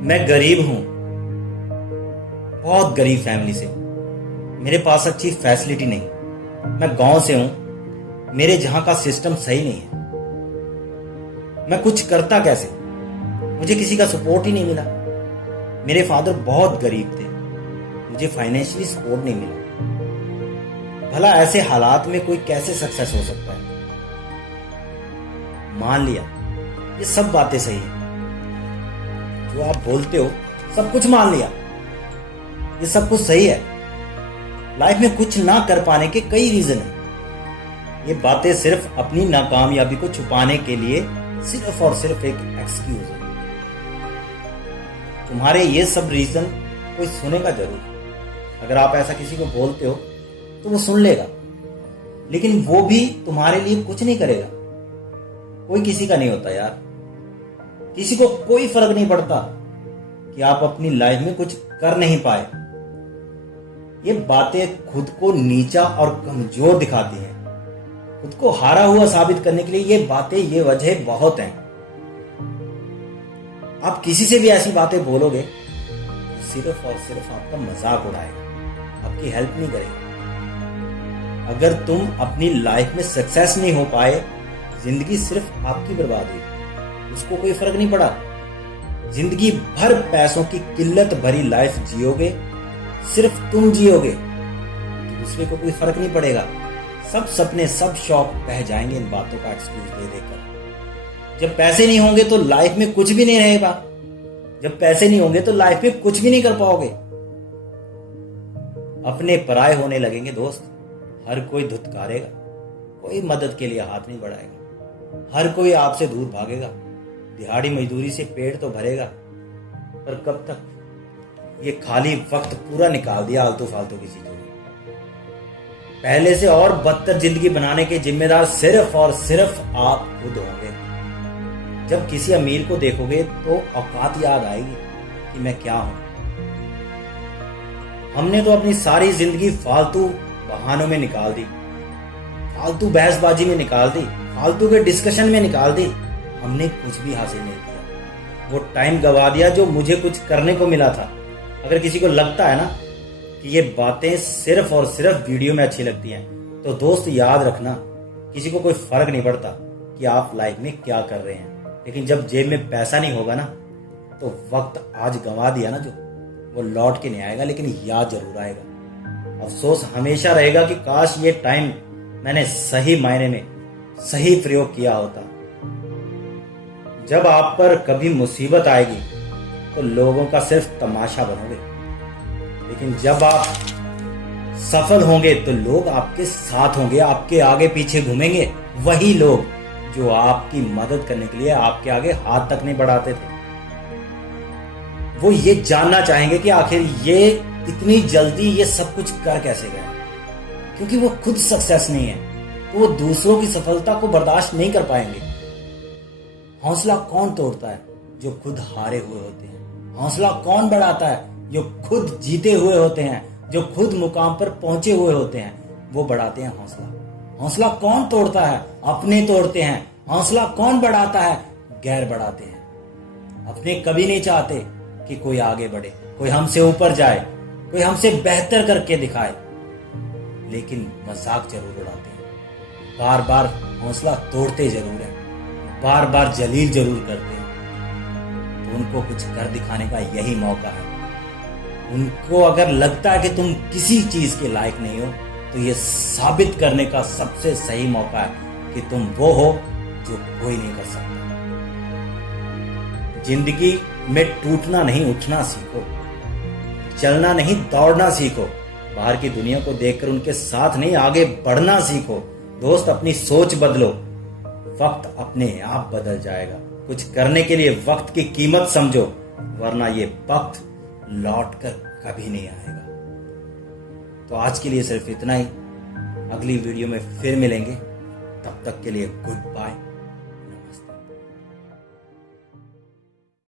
मैं गरीब हूं, बहुत गरीब फैमिली से। मेरे पास अच्छी फैसिलिटी नहीं। मैं गांव से हूं, मेरे जहां का सिस्टम सही नहीं है। मैं कुछ करता कैसे? मुझे किसी का सपोर्ट ही नहीं मिला। मेरे फादर बहुत गरीब थे, मुझे फाइनेंशियली सपोर्ट नहीं मिला। भला ऐसे हालात में कोई कैसे सक्सेस हो सकता है? मान लिया ये सब बातें सही है, जो आप बोलते हो सब कुछ मान लिया, ये सब कुछ सही है। लाइफ में कुछ ना कर पाने के कई रीजन हैं। ये बातें सिर्फ अपनी नाकामयाबी को छुपाने के लिए सिर्फ और सिर्फ एक एक्सक्यूज है। तुम्हारे ये सब रीजन कोई सुनेगा जरूर। अगर आप ऐसा किसी को बोलते हो तो वो सुन लेगा, लेकिन वो भी तुम्हारे लिए कुछ नहीं करेगा। कोई किसी का नहीं होता यार। किसी को कोई फर्क नहीं पड़ता कि आप अपनी लाइफ में कुछ कर नहीं पाए। ये बातें खुद को नीचा और कमजोर दिखाती हैं। खुद को हारा हुआ साबित करने के लिए ये बातें, ये वजह बहुत हैं। आप किसी से भी ऐसी बातें बोलोगे तो सिर्फ और सिर्फ आपका मजाक उड़ाएगा, आपकी हेल्प नहीं करेगा। अगर तुम अपनी लाइफ में सक्सेस नहीं हो पाए, जिंदगी सिर्फ आपकी बर्बाद हुई, उसको कोई फर्क नहीं पड़ा। जिंदगी भर पैसों की किल्लत भरी लाइफ जियोगे, सिर्फ तुम जियोगे, दूसरे को कोई फर्क नहीं पड़ेगा। सब सपने, सब शौक बह जाएंगे इन बातों का एक्सक्यूज दे देकर। जब पैसे नहीं होंगे तो लाइफ में कुछ भी नहीं रहेगा। जब पैसे नहीं होंगे तो लाइफ में कुछ भी नहीं कर पाओगे। अपने पराये होने लगेंगे दोस्त। हर कोई धुतकारेगा, कोई मदद के लिए हाथ नहीं बढ़ाएगा। हर कोई आपसे दूर भागेगा। दिहाड़ी मजदूरी से पेट तो भरेगा, पर कब तक? ये खाली वक्त पूरा निकाल दिया आलतू फालतू की चीजों में। पहले से और बदतर जिंदगी बनाने के जिम्मेदार सिर्फ और सिर्फ आप खुद होंगे। जब किसी अमीर को देखोगे तो औकात याद आएगी कि मैं क्या हूं। हमने तो अपनी सारी जिंदगी फालतू बहानों में निकाल दी, फालतू बहसबाजी में निकाल दी, फालतू के डिस्कशन में निकाल दी। हमने कुछ भी हासिल नहीं किया। वो टाइम गवा दिया जो मुझे कुछ करने को मिला था। अगर किसी को लगता है ना कि ये बातें सिर्फ और सिर्फ वीडियो में अच्छी लगती हैं, तो दोस्त याद रखना, किसी को कोई फर्क नहीं पड़ता कि आप लाइफ में क्या कर रहे हैं। लेकिन जब जेब में पैसा नहीं होगा ना, तो वक्त आज गंवा दिया ना जो, वो लौट के नहीं आएगा, लेकिन याद जरूर आएगा। अफसोस हमेशा रहेगा कि काश ये टाइम मैंने सही मायने में सही प्रयोग किया होता। जब आप पर कभी मुसीबत आएगी तो लोगों का सिर्फ तमाशा बनोगे, लेकिन जब आप सफल होंगे तो लोग आपके साथ होंगे, आपके आगे पीछे घूमेंगे। वही लोग जो आपकी मदद करने के लिए आपके आगे हाथ तक नहीं बढ़ाते थे, वो ये जानना चाहेंगे कि आखिर ये इतनी जल्दी ये सब कुछ कर कैसे गए। क्योंकि वो खुद सक्सेस नहीं है तो वो दूसरों की सफलता को बर्दाश्त नहीं कर पाएंगे। हौसला कौन तोड़ता है? जो खुद हारे हुए होते हैं। हौसला कौन बढ़ाता है? जो खुद जीते हुए होते हैं, जो खुद मुकाम पर पहुंचे हुए होते हैं, वो बढ़ाते हैं हौसला। हौसला कौन तोड़ता है? अपने तोड़ते हैं। हौसला कौन बढ़ाता है? गैर बढ़ाते हैं। अपने कभी नहीं चाहते कि कोई आगे बढ़े, कोई हमसे ऊपर जाए, कोई हमसे बेहतर करके दिखाए, लेकिन मजाक जरूर उड़ाते हैं। बार बार हौसला तोड़ते जरूर है, बार बार जलील जरूर करते हैं। तो उनको कुछ कर दिखाने का यही मौका है। उनको अगर लगता है कि तुम किसी चीज के लायक नहीं हो, तो ये साबित करने का सबसे सही मौका है कि तुम वो हो जो कोई नहीं कर सकता। जिंदगी में टूटना नहीं, उठना सीखो। चलना नहीं, दौड़ना सीखो। बाहर की दुनिया को देखकर उनके साथ नहीं, आगे बढ़ना सीखो। दोस्त, अपनी सोच बदलो। वक्त अपने आप बदल जाएगा। कुछ करने के लिए वक्त की कीमत समझो, वरना ये वक्त लौट कर कभी नहीं आएगा। तो आज के लिए सिर्फ इतना ही। अगली वीडियो में फिर मिलेंगे। तब तक के लिए गुड बाय।